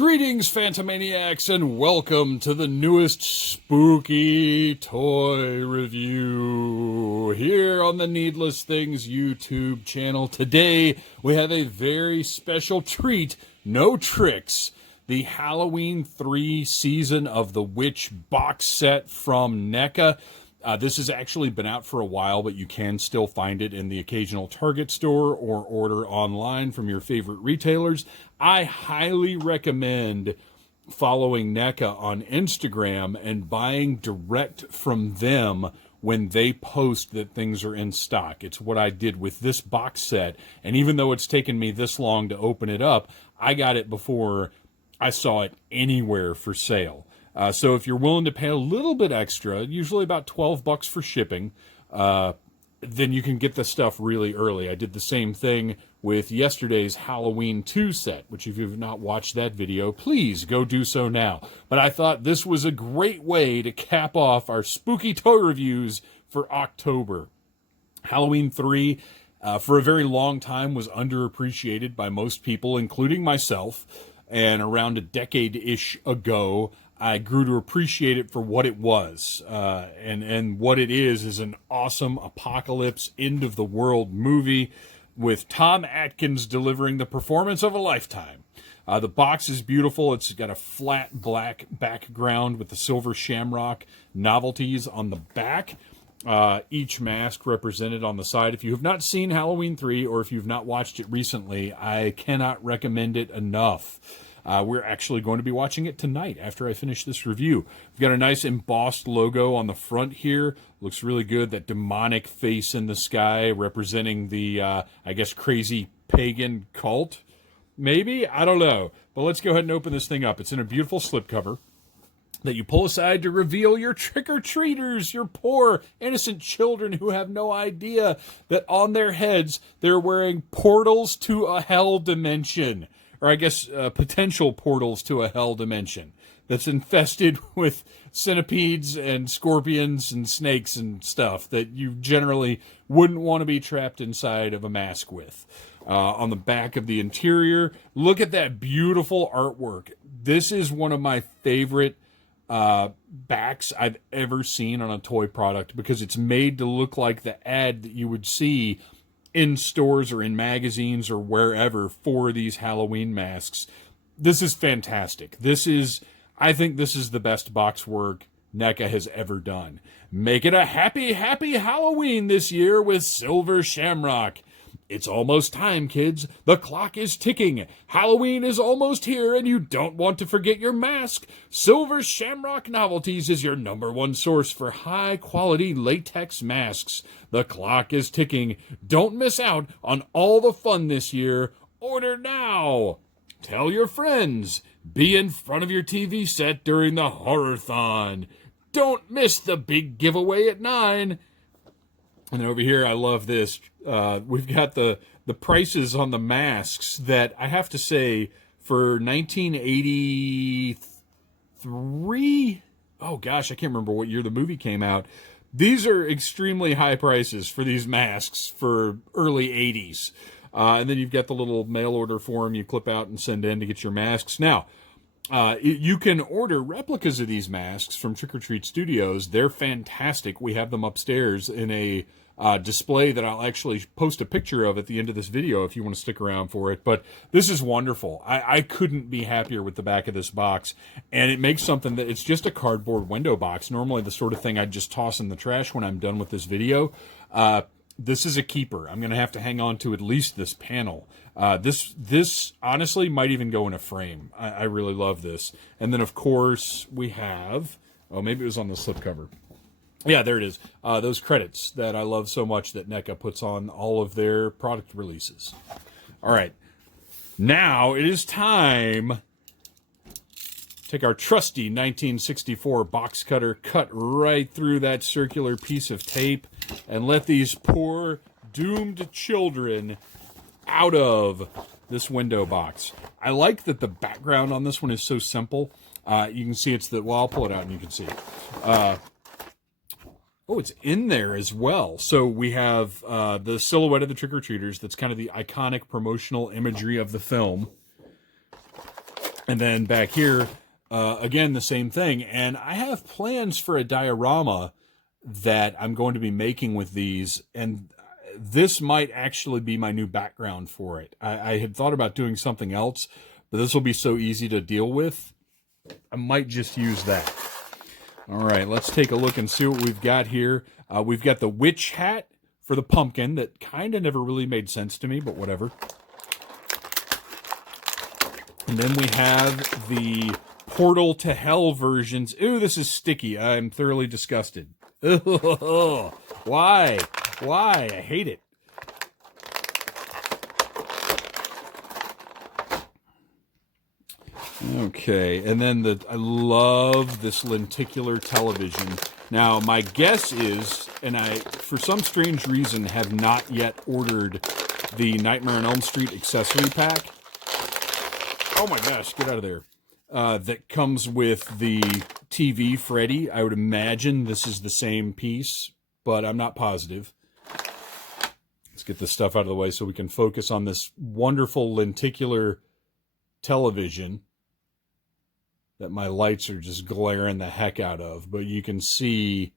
Greetings, Phantomaniacs, and welcome to the newest spooky toy review here on the Needless Things YouTube channel. Today, we have a very special treat, no tricks, the Halloween 3 Season of the Witch box set from NECA. This has actually been out for a while, but you can still find it in the occasional Target store or order online from your favorite retailers. I highly recommend following NECA on Instagram and buying direct from them when they post that things are in stock. It's what I did with this box set, and even though it's taken me this long to open it up, I got it before I saw it anywhere for sale. So if you're willing to pay a little bit extra, usually about $12 for shipping, then you can get the stuff really early. I did the same thing with yesterday's Halloween 2 set, which if you've not watched that video, please go do so now. But I thought this was a great way to cap off our spooky toy reviews for October. Halloween 3, for a very long time, was underappreciated by most people, including myself. And around a decade-ish ago, I grew to appreciate it for what it was. And what it is an awesome apocalypse, end-of-the-world movie with Tom Atkins delivering the performance of a lifetime. The box is beautiful. It's got a flat black background with the silver shamrock novelties on the back. Each mask represented on the side. If you have not seen Halloween 3 or if you've not watched it recently, I cannot recommend it enough. We're actually going to be watching it tonight after I finish this review. We've got a nice embossed logo on the front here. Looks really good. That demonic face in the sky representing the, I guess, crazy pagan cult. Maybe? I don't know. But let's go ahead and open this thing up. It's in a beautiful slipcover that you pull aside to reveal your trick-or-treaters, your poor, innocent children who have no idea that on their heads they're wearing portals to a hell dimension. Or I guess potential portals to a hell dimension that's infested with centipedes and scorpions and snakes and stuff that you generally wouldn't want to be trapped inside of a mask with. On the back of the interior, look at that beautiful artwork. This is one of my favorite backs I've ever seen on a toy product because it's made to look like the ad that you would see in stores or in magazines or wherever for these Halloween masks. This is fantastic. I think this is the best box work NECA has ever done. Make it a happy, happy Halloween this year with Silver Shamrock. It's almost time, kids. The clock is ticking. Halloween is almost here, and you don't want to forget your mask. Silver Shamrock Novelties is your #1 source for high-quality latex masks. The clock is ticking. Don't miss out on all the fun this year. Order now. Tell your friends. Be in front of your TV set during the Horror-thon. Don't miss the big giveaway at 9. And over here, I love this. We've got the prices on the masks that I have to say for 1983. Oh gosh, I can't remember what year the movie came out. These are extremely high prices for these masks for early 80s. And then you've got the little mail order form you clip out and send in to get your masks. Now, you can order replicas of these masks from Trick or Treat Studios. They're fantastic. We have them upstairs in a display that I'll actually post a picture of at the end of this video if you want to stick around for it. But this is wonderful. I couldn't be happier with the back of this box. And it makes something that it's just a cardboard window box. Normally the sort of thing I'd just toss in the trash when I'm done with this video. This is a keeper. I'm going to have to hang on to at least this panel. This honestly might even go in a frame. I really love this. And then, of course, we have... Oh, maybe it was on the slipcover. Yeah, there it is. Those credits that I love so much that NECA puts on all of their product releases. All right. Now it is time... Take our trusty 1964 box cutter, cut right through that circular piece of tape, and let these poor, doomed children out of this window box. I like that the background on this one is so simple. You can see it's the... Well, I'll pull it out and you can see. Oh, it's in there as well. So we have the silhouette of the trick-or-treaters. That's kind of the iconic promotional imagery of the film. And then back here, again, the same thing. And I have plans for a diorama that I'm going to be making with these. And this might actually be my new background for it. I had thought about doing something else, but this will be so easy to deal with. I might just use that. All right, let's take a look and see what we've got here. We've got the witch hat for the pumpkin that kind of never really made sense to me, but whatever. And then we have the Portal to Hell versions. Ooh, this is sticky. I'm thoroughly disgusted. Ugh, why? Why? I hate it. Okay, and then I love this lenticular television. Now, my guess is, and I, for some strange reason, have not yet ordered the Nightmare on Elm Street accessory pack. Oh my gosh, get out of there. That comes with the TV Freddy. I would imagine this is the same piece, but I'm not positive. Let's get this stuff out of the way so we can focus on this wonderful lenticular television that my lights are just glaring the heck out of. But you can see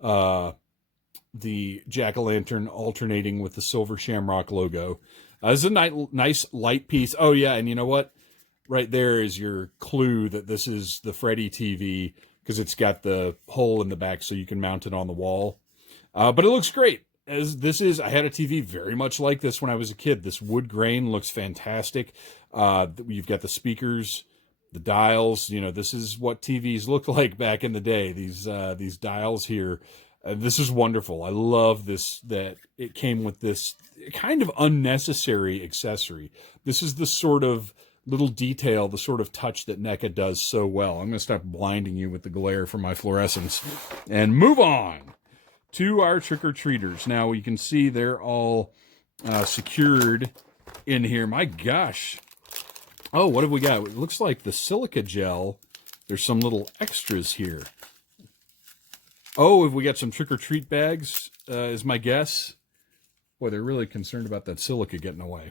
the jack-o'-lantern alternating with the silver Shamrock logo. This is a nice light piece. Oh, yeah, and you know what? Right there is your clue that this is the Freddy TV, because it's got the hole in the back so you can mount it on the wall. But it looks great. As this is, I had a TV very much like this when I was a kid. This wood grain looks fantastic. You've got the speakers, the dials. You know, this is what TVs looked like back in the day. These dials here. This is wonderful. I love this, that it came with this kind of unnecessary accessory. This is the sort of little detail, the sort of touch that NECA does so well. I'm going to stop blinding you with the glare from my fluorescence and move on to our trick-or-treaters. Now, you can see they're all secured in here. My gosh. Oh, what have we got? It looks like the silica gel. There's some little extras here. Oh, have we got some trick-or-treat bags, is my guess. Boy, they're really concerned about that silica getting away.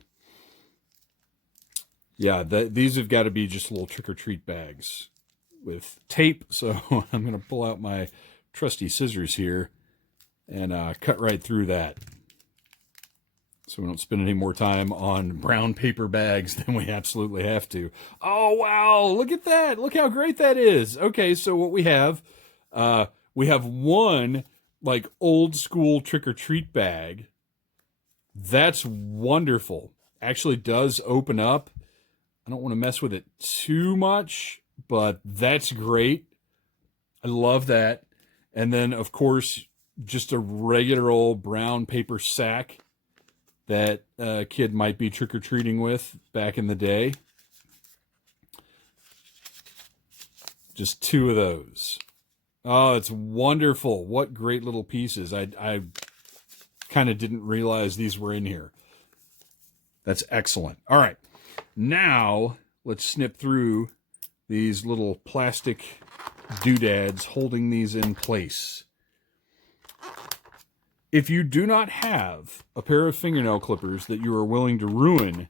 Yeah, these have got to be just little trick-or-treat bags with tape. So I'm going to pull out my trusty scissors here and cut right through that, so we don't spend any more time on brown paper bags than we absolutely have to. Oh, wow, look at that. Look how great that is. Okay, so what we have one, like, old-school trick-or-treat bag. That's wonderful. Actually does open up. I don't want to mess with it too much, but that's great. I love that. And then, of course, just a regular old brown paper sack that a kid might be trick-or-treating with back in the day. Just two of those. Oh, it's wonderful. What great little pieces. I kind of didn't realize these were in here. That's excellent. All right. Now, let's snip through these little plastic doodads holding these in place. If you do not have a pair of fingernail clippers that you are willing to ruin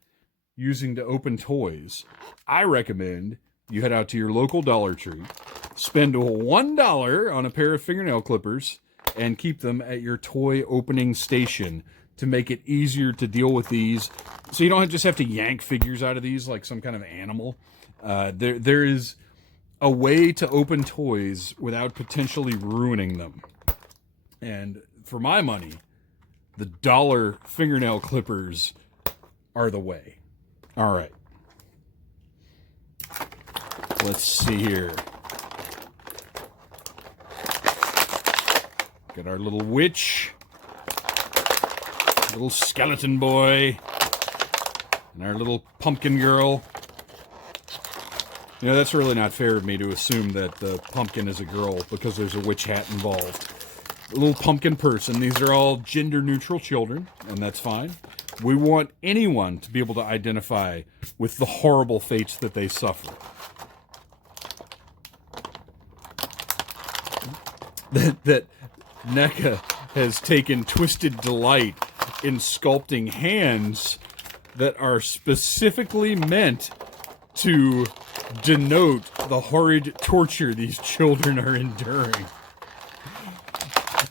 using to open toys, I recommend you head out to your local Dollar Tree, spend $1 on a pair of fingernail clippers, and keep them at your toy opening station to make it easier to deal with these, so you don't just have to yank figures out of these like some kind of animal. There is a way to open toys without potentially ruining them. And for my money, the dollar fingernail clippers are the way. All right. Let's see here. Got our little witch. Little skeleton boy, and our little pumpkin girl. You know, that's really not fair of me to assume that the pumpkin is a girl because there's a witch hat involved. A little pumpkin person. These are all gender-neutral children, and that's fine. We want anyone to be able to identify with the horrible fates that they suffer. That NECA has taken twisted delight in sculpting hands that are specifically meant to denote the horrid torture these children are enduring.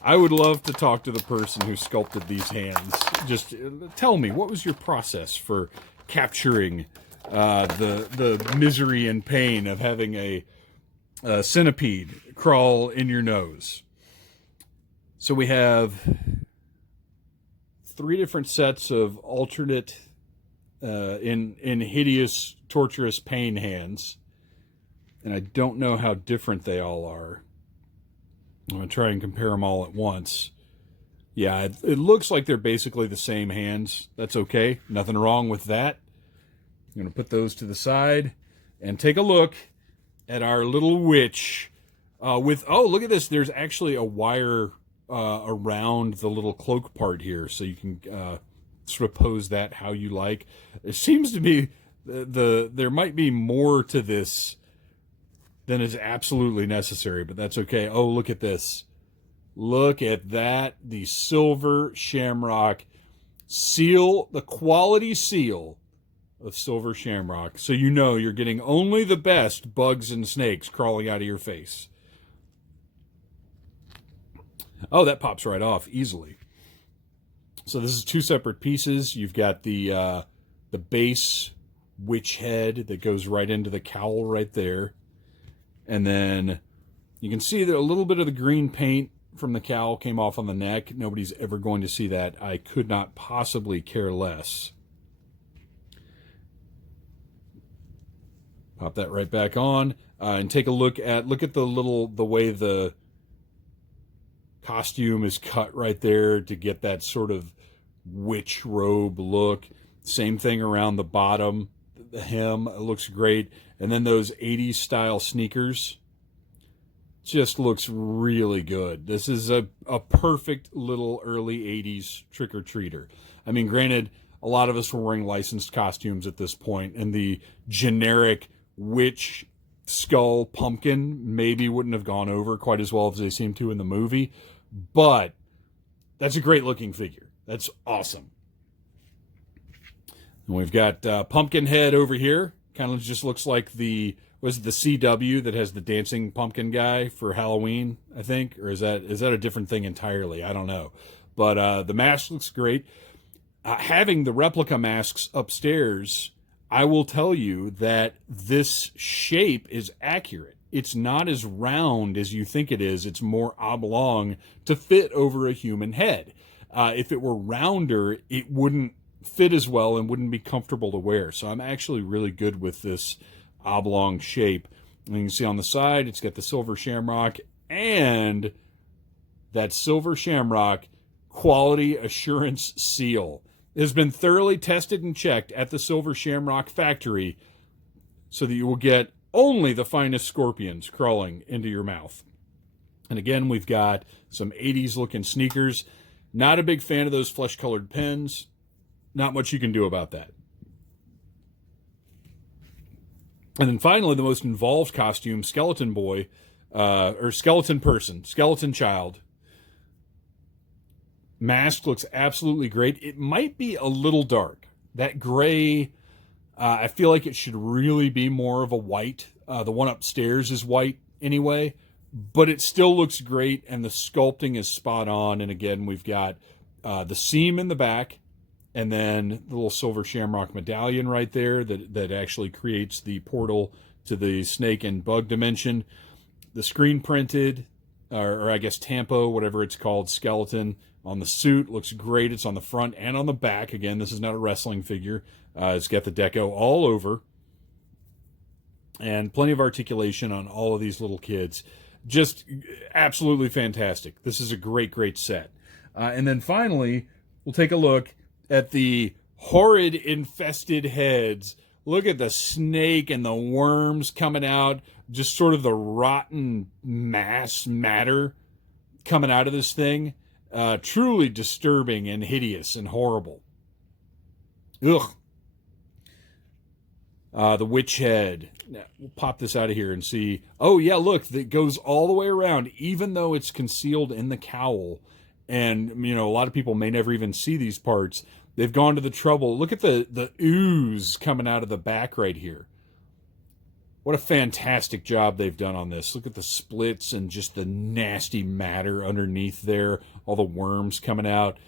I would love to talk to the person who sculpted these hands. Just tell me, what was your process for capturing the misery and pain of having a centipede crawl in your nose? So we have 3 different sets of alternate in hideous, torturous pain hands. And I don't know how different they all are. I'm going to try and compare them all at once. Yeah, it looks like they're basically the same hands. That's okay. Nothing wrong with that. I'm going to put those to the side and take a look at our little witch with, oh, look at this. There's actually a wire around the little cloak part here, so you can sort of pose that how you like. It seems to be there might be more to this than is absolutely necessary, but that's okay. Oh, look at this. Look at that. The silver shamrock seal, the quality seal of silver shamrock. So you know you're getting only the best bugs and snakes crawling out of your face. Oh, that pops right off easily. So this is 2 separate pieces. You've got the base witch head that goes right into the cowl right there. And then you can see that a little bit of the green paint from the cowl came off on the neck. Nobody's ever going to see that. I could not possibly care less. Pop that right back on and take a look at the way the costume is cut right there to get that sort of witch robe look. Same thing around the bottom. The hem looks great. And then those 80s style sneakers just looks really good. This is a perfect little early 80s trick-or-treater. I mean, granted, a lot of us were wearing licensed costumes at this point, and the generic witch skull pumpkin maybe wouldn't have gone over quite as well as they seem to in the movie. But that's a great looking figure. That's awesome. And we've got pumpkin head over here. Kind of just looks like the CW that has the dancing pumpkin guy for Halloween, I think, or is that a different thing entirely? I don't know. But the mask looks great. Having the replica masks upstairs, I will tell you that this shape is accurate. It's not as round as you think it is. It's more oblong to fit over a human head. If it were rounder, it wouldn't fit as well and wouldn't be comfortable to wear. So I'm actually really good with this oblong shape. And you can see on the side, it's got the silver shamrock and that silver shamrock quality assurance seal. It has been thoroughly tested and checked at the Silver Shamrock factory so that you will get only the finest scorpions crawling into your mouth. And again, we've got some 80s looking sneakers. Not a big fan of those flesh colored pins. Not much you can do about that. And then finally, the most involved costume, Skeleton Boy, or Skeleton Person, Skeleton Child. Mask looks absolutely great. It might be a little dark. That gray, I feel like it should really be more of a white. The one upstairs is white anyway, but it still looks great, and the sculpting is spot on. And again, we've got the seam in the back, and then the little silver shamrock medallion right there that actually creates the portal to the snake and bug dimension. The screen printed, or I guess tampo, whatever it's called, skeleton on the suit looks great. It's on the front and on the back. Again, this is not a wrestling figure. It's got the deco all over. And plenty of articulation on all of these little kids. Just absolutely fantastic. This is a great, great set. And then finally, we'll take a look at the horrid infested heads. Look at the snake and the worms coming out. Just sort of the rotten matter coming out of this thing. Truly disturbing and hideous and horrible. Ugh. The witch head. Now, we'll pop this out of here and see. Oh, yeah, look, it goes all the way around, even though it's concealed in the cowl. And, you know, a lot of people may never even see these parts. They've gone to the trouble. Look at the ooze coming out of the back right here. What a fantastic job they've done on this. Look at the splits and just the nasty matter underneath there. All the worms coming out.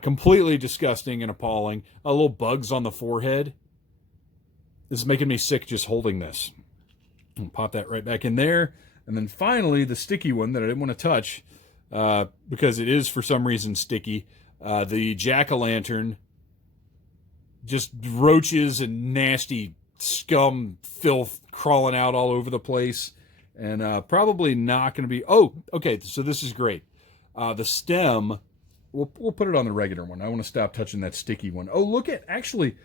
Completely disgusting and appalling. Little bugs on the forehead. This is making me sick just holding this. I'll pop that right back in there. And then finally, the sticky one that I didn't want to touch because it is for some reason sticky. The jack-o'-lantern. Just roaches and nasty scum, filth crawling out all over the place. And probably not going to be... Oh, okay, so this is great. The stem, we'll put it on the regular one. I want to stop touching that sticky one. Oh, look at... Actually,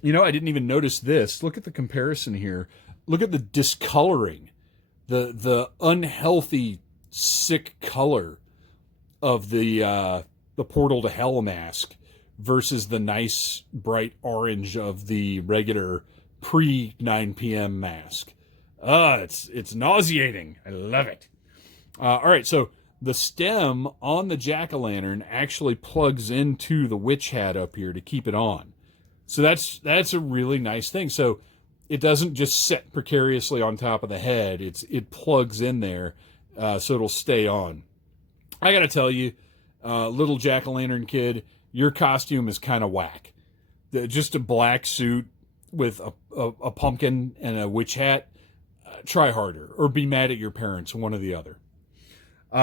you know, I didn't even notice this. Look at the comparison here. Look at the discoloring. The unhealthy, sick color of the Portal to Hell mask versus the nice, bright orange of the regular pre-9 p.m. mask. It's nauseating. I love it. All right, so the stem on the jack-o'-lantern actually plugs into the witch hat up here to keep it on. So that's a really nice thing. So it doesn't just sit precariously on top of the head. It plugs in there, so it'll stay on. I got to tell you, little jack-o'-lantern kid, your costume is kind of whack. Just a black suit with a pumpkin and a witch hat. Try harder, or be mad at your parents, one or the other.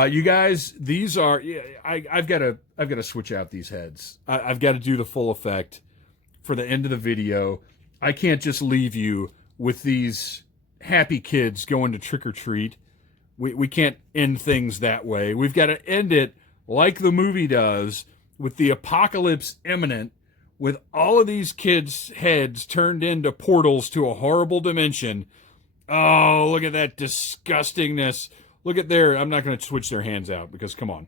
You guys, these are... I've got to switch out these heads. I've got to do the full effect for the end of the video. I can't just leave you with these happy kids going to trick-or-treat. We can't end things that way. We've got to end it like the movie does, with the apocalypse imminent, with all of these kids' heads turned into portals to a horrible dimension. Oh, look at that disgustingness. Look at their... I'm not going to switch their hands out because, come on,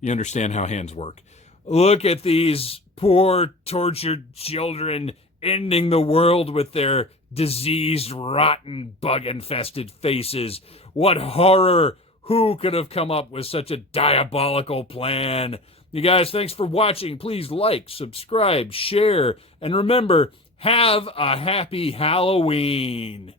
you understand how hands work. Look at these poor, tortured children ending the world with their diseased, rotten, bug-infested faces. What horror! Who could have come up with such a diabolical plan? You guys, thanks for watching. Please like, subscribe, share, and remember, have a happy Halloween.